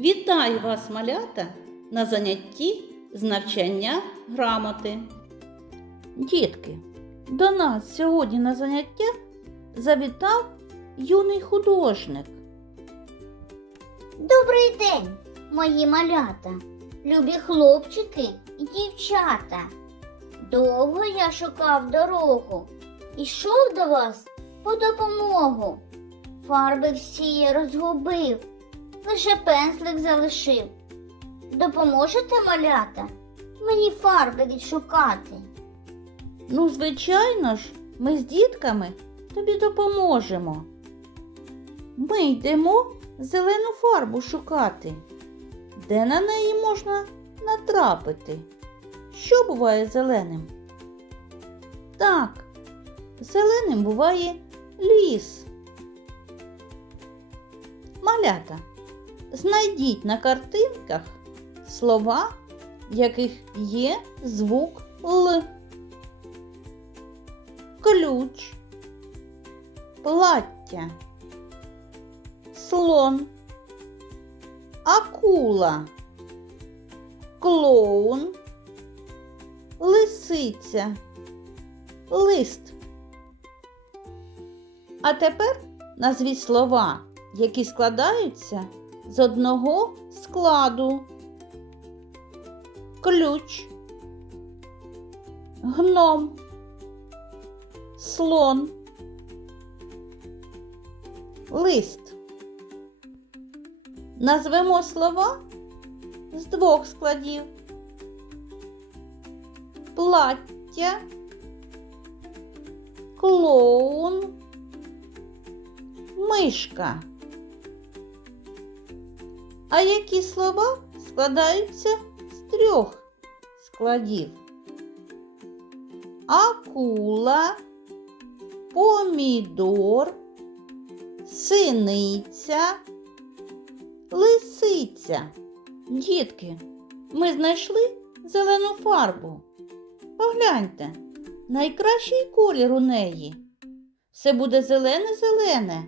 Вітаю вас, малята, на занятті з навчання грамоти. Дітки, до нас сьогодні на заняття завітав юний художник. Добрий день, мої малята, любі хлопчики і дівчата. Довго я шукав дорогу, ішов до вас по допомогу. Фарби всі я розгубив, лише пензлик залишив. Допоможете, малята, мені фарби відшукати? Ну, звичайно ж, ми з дітками тобі допоможемо. Ми йдемо зелену фарбу шукати, де на неї можна натрапити. Що буває зеленим? Так, зеленим буває ліс. Малята, знайдіть на картинках слова, в яких є звук Л ключ, плаття, слон, акула, клоун, лисиця, лист. А тепер назвіть слова, які складаються з одного складу. Ключ, гном слон, лист. Назвемо слова з двох складів. Плаття, клоун, мишка. А які слова складаються з трьох складів? Акула помідор, синиця, лисиця. Дітки, ми знайшли зелену фарбу. Погляньте, найкращий колір у неї. Все буде зелене-зелене,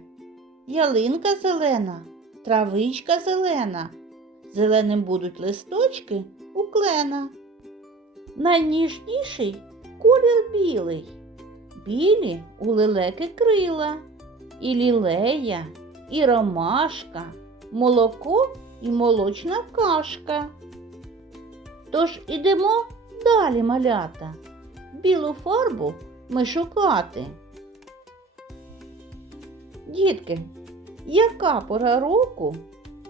ялинка зелена, травичка зелена. Зеленим будуть листочки у клена. Найніжніший колір білий білі у лелеки крила, і лілея, і ромашка, молоко і молочна кашка. Тож ідемо далі малята. Білу фарбу ми шукати. Дітки, яка пора року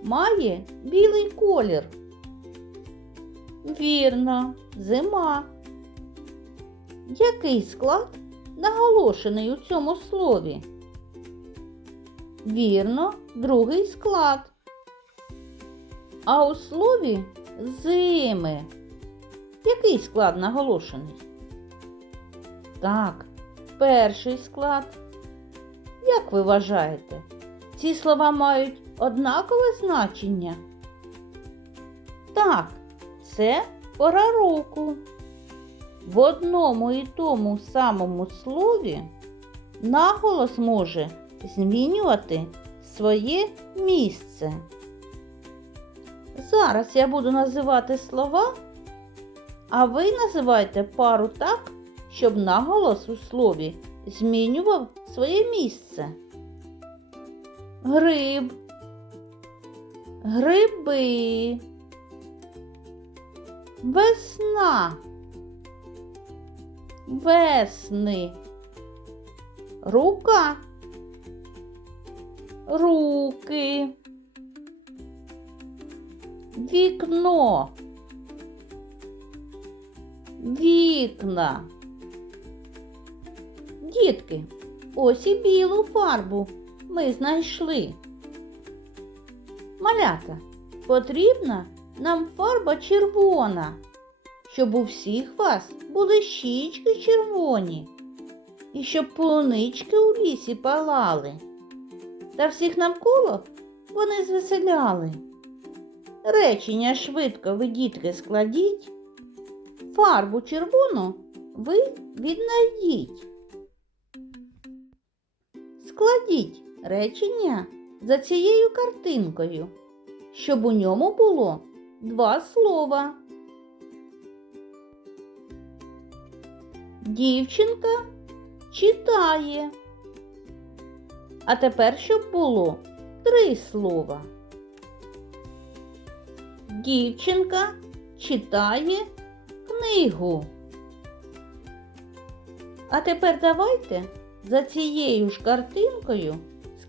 має білий колір? Вірно, зима. Який склад наголошений у цьому слові? Вірно, другий склад. А у слові зими. Який склад наголошений? Так, перший склад. Як ви вважаєте, ці слова мають однакове значення? Так, це пора року. В одному і тому самому слові наголос може змінювати своє місце. Зараз я буду називати слова, а ви називайте пару так, щоб наголос у слові змінював своє місце. Гриб, гриби, весна весни. Рука. Руки. Вікно. Вікна. Дітки, ось і білу фарбу ми знайшли. Малята, потрібна нам фарба червона щоб у всіх вас були щічки червоні, і щоб полунички у лісі палали, та всіх навколо вони звеселяли. Речення швидко ви, дітки, складіть, фарбу червону ви віднайдіть. Складіть речення за цією картинкою. щоб у ньому було два слова. Дівчинка читає. А тепер, щоб було три слова. Дівчинка читає книгу. А тепер давайте за цією ж картинкою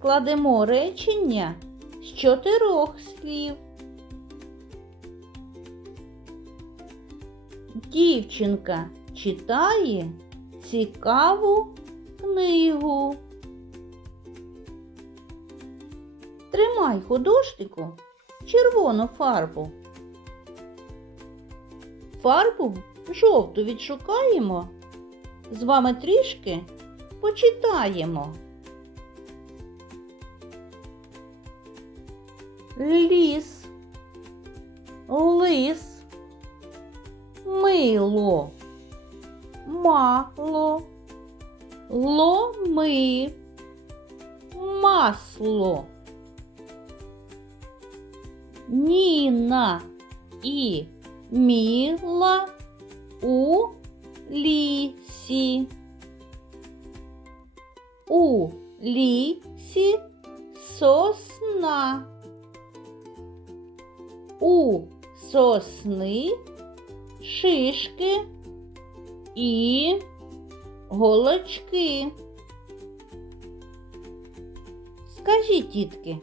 складемо речення з чотирьох слів. Дівчинка читає цікаву книгу. Тримай художнику червону фарбу. Фарбу жовту відшукаємо. З вами трішки почитаємо. Ліс, лис, мило, мало, ломи, масло. Ніна і Міла у лісі. У лісі сосна. У сосни шишки і голочки. Скажіть, тітки,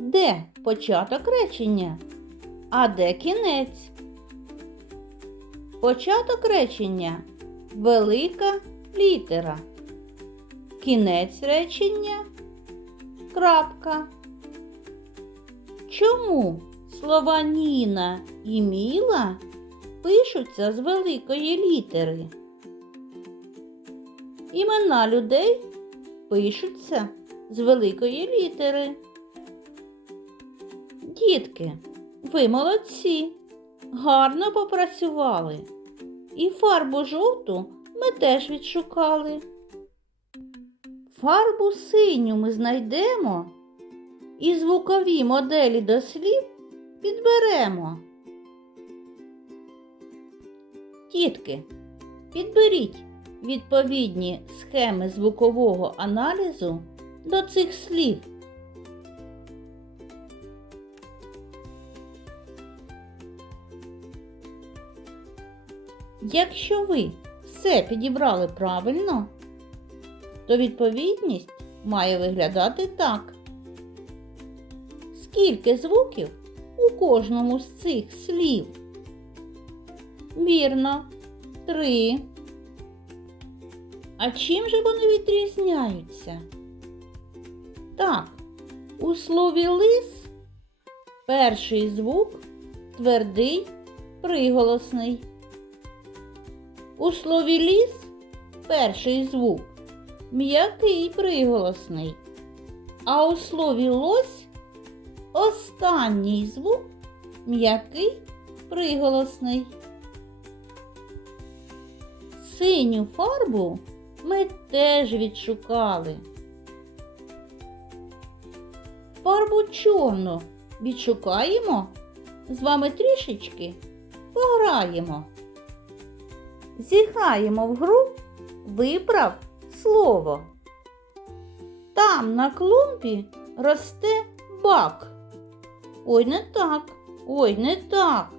де початок речення, а де кінець? Початок речення велика літера. Кінець речення крапка. Чому слова Ніна і Міла пишуться з великої літери? Імена людей пишуться з великої літери. Дітки, ви молодці, гарно попрацювали. І фарбу жовту ми теж відшукали. Фарбу синю ми знайдемо і звукові моделі до слів підберемо. Дітки, підберіть відповідні схеми звукового аналізу до цих слів. Якщо ви все підібрали правильно, то відповідність має виглядати так. Скільки звуків у кожному з цих слів? Вірно, три. А чим же вони відрізняються? Так, у слові лис перший звук твердий приголосний. У слові ліс перший звук м'який приголосний, а у слові лось останній звук м'який приголосний. Синю фарбу ми теж відшукали. Фарбу чорну відшукаємо, з вами трішечки пограємо. Зіграємо в гру, вибрав слово. Там на клумбі росте бак. Ой, не так, ой, не так.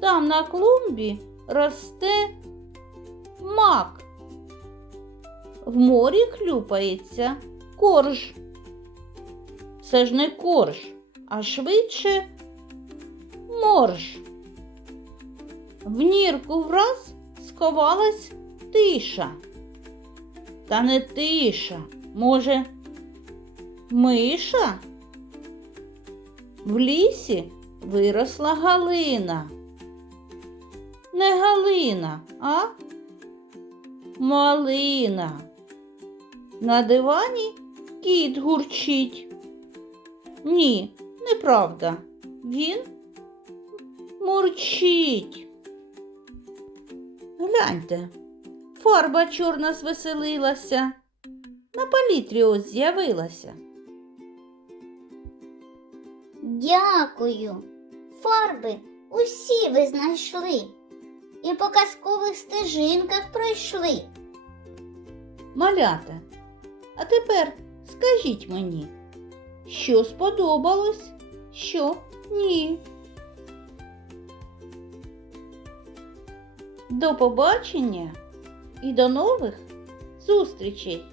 Там на клумбі росте мак. В морі хлюпається корж. Це ж не корж, а швидше морж. В нірку враз сховалась тиша. Та не тиша, може, миша? В лісі виросла Галина. Не Галина, а малина. На дивані кіт гурчить. Ні, неправда. Він мурчить. Гляньте, фарба чорна звеселилася, на палітрі ось з'явилася. Дякую. Фарби усі ви знайшли і по казкових стежинках пройшли. Малята, а тепер скажіть мені, що сподобалось, що ні. До побачення і до нових зустрічей!